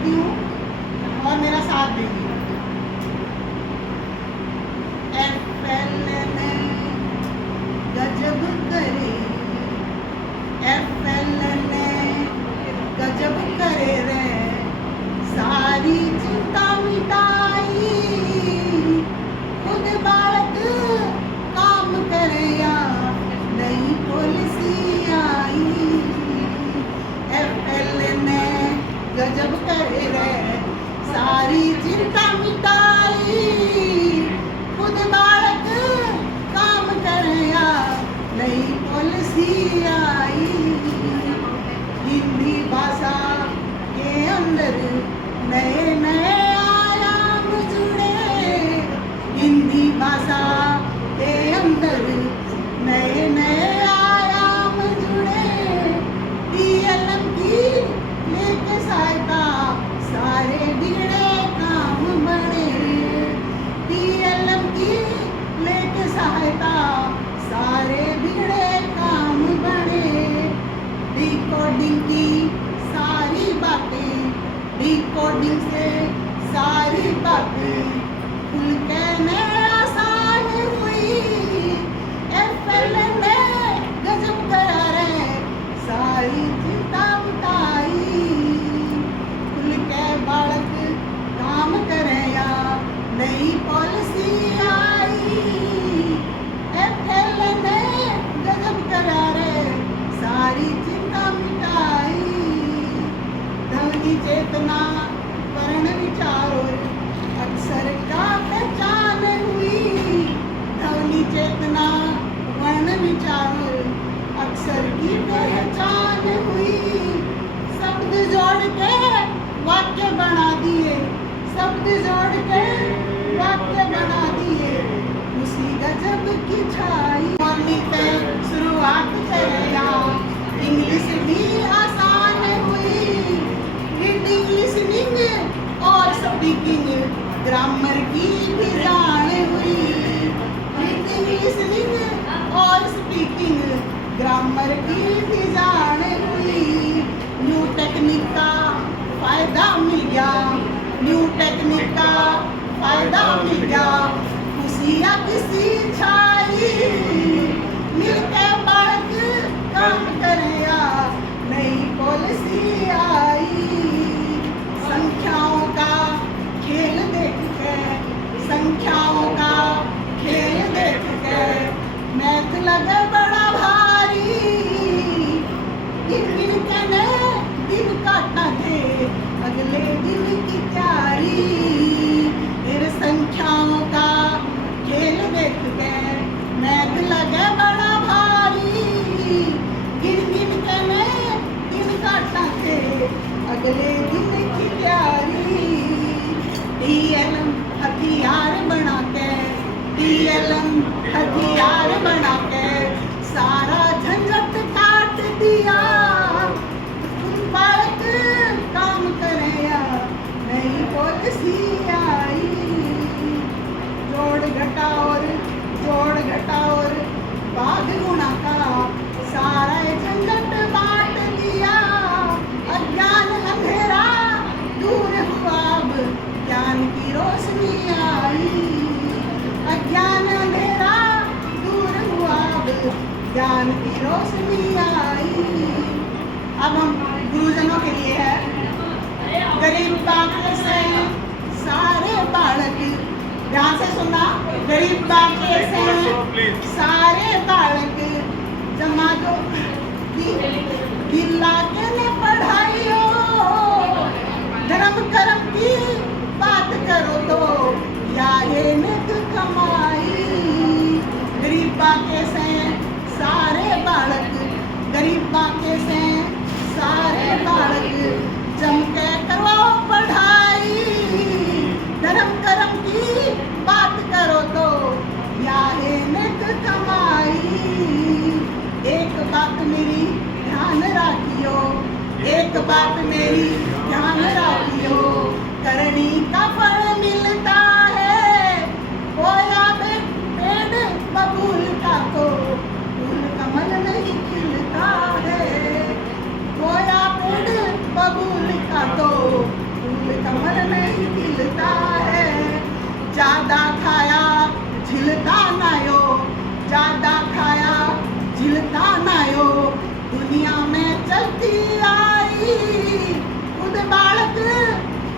करती हूँ और मेरा साथ देंगी। FLN गजब करे, FLN गजब करे रे, सारी चिंता मिटाई, खुद बालक काम करे या नई पॉलिसी आई। FLN गजब करे रे, सारी चिंता मिटाई, खुद बालक काम करे या नई पॉलिसी आई। हिंदी भाषा के अंदर नए नए आयाम जुड़े, हिंदी भाषा के अंदर नए नए आयाम जुड़े, TLM की लेके सहायता सारे बिगड़े काम बने, TLM की लेके सहायता सारे बिगड़े काम बने। डिकोडिंग की सारी बातें, डिकोडिंग से सारी बातें खुल के नए आसान हुई। FLN गजब करा रे, सारी चिंता मिटाई, खुल के बालक काम करे या नई पॉलिसी आई। FLN गजब करा रे, सारी चिंता मिटाई। ध्वनि चेतना वर्ण विचार और अक्षर का पहचान हुई, ध्वनि चेतना वर्ण विचार और अक्षर की पहचान हुई। शब्द जोड़ के वाक्य बना दिए, शब्द जोड़ के वाक्य बना दिए, उसी गजब की छाई। मॉर्निंग से शुरुआत चलेगा, इंग्लिश भी आसान हुई, रीडिंग लिसनिंग और स्पीकिंग ग्रामर की भी जान हुई, रीडिंग लिसनिंग और स्पीकिंग ग्रामर की भी जान हुई। न्यू टेक्निक का फायदा मिल गया, न्यू टेक्निक का फायदा मिल गया, खुशियाँ किसी छाई, मिलके बालक काम करे या नई पॉलिसी आई। संख्याओं का खेल देख के, संख्याओं का खेल देख के मैथ लगे बड़ा भारी, गिन गिन के नए दिन काटना थे अगले दिन की तैयारी। फिर संख्याओं का खेल देख के मैथ लगे बड़ा भारी, गिन गिन के नए दिन काटना थे अगले दिन की तैयारी। TLM हथियार बना के, TLM हथियार बना के सारा झंझट काट दिया, खुद बालक काम करे या नई पॉलिसी आई। जोड़ घटा और भाग गुणा का सारा झंझट बांट दिया, अज्ञान अंधेरा दूर हुआ अब ज्ञान की रोशनी आई, अज्ञान अंधेरा दूर हुआ अब ज्ञान की रोशनी आई। अब हम गुरुजनों के लिए है, गरीब बाके से सारे बालक, ध्यान से सुनना, गरीब बाके से सारे बालक जमा दो गिल्ला के ने पढ़ाई हो, धर्म कर्म की बात करो तो या ये नित कमाई। गरीब बाके से सारे बालक, गरीब बाके से सारे बालक जम के करवाओ पढ़ाई, धर्म कर्म की बात करो तो या है नित कमाई। एक बात मेरी ध्यान रखियो, एक बात मेरी ध्यान रखियो, करनी का फल मिलता है, कोया पेड़ बबूल का तो फूल कमल नहीं खिलता है, कोया पेड़ बबूल का तो खिलता है। ज्यादा खाया झिलता ना यो, ज्यादा खाया झिलता ना यो, दुनिया में चलती आई। खुद बालक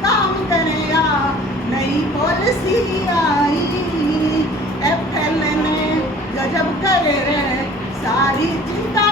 काम करेगा, नई पॉलिसी आई। FL ने गजब करे रे, सारी चिंता